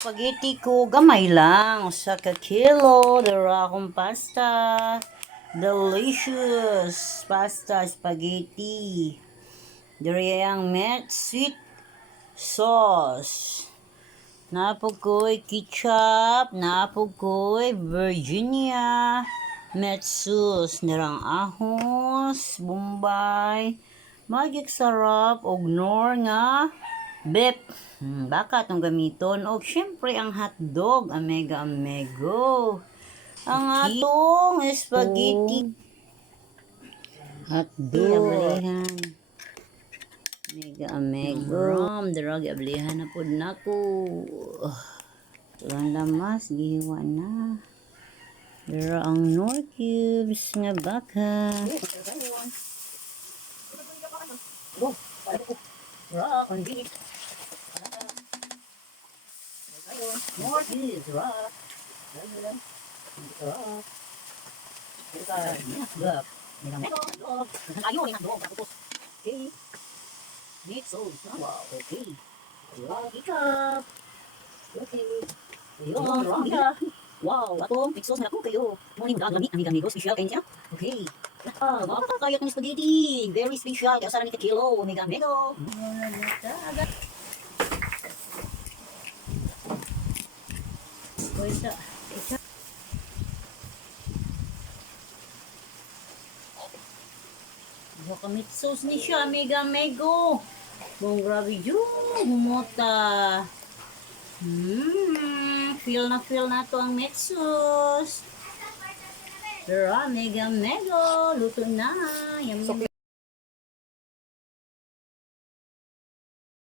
Spaghetti ko, gamay lang. Sa kakilo, dara akong pasta. Delicious pasta spaghetti. Diri ang met sweet sauce. Napog ko'y ketchup, napog ko'y Virginia, met sauce, nirang ahos, bombay, magic sarap, og nor nga, beef. Baka itong gamiton. O syempre ang hotdog, amega amego. Ang atong spaghetti. Hotdog. Mega amego. Darag ablihan na pod nako. Tulang lamas gihiwa na. Dara ang nor cubes nga baka. Rock on beat. More cubes, rock. Rock. Rock. Ayaw ni handog. Okay. Meat sauce. Wow, okay. Rocky cup. Okay. Ayun, rocky cup. Wow, atong mix sauce na ako kayo. Morning vlog, lamig, amigo, special kayo niya. Okay. Makakakayat ng spaghetti. Very special. Kaya sarang ika kilo. Mega amigo. Pwede. Baka meat sauce ni siya. Mega amigo. Bong grabe yun. Mumota. Feel na to ang meat sauce. Pero mega amigo. Luto na. Yummy.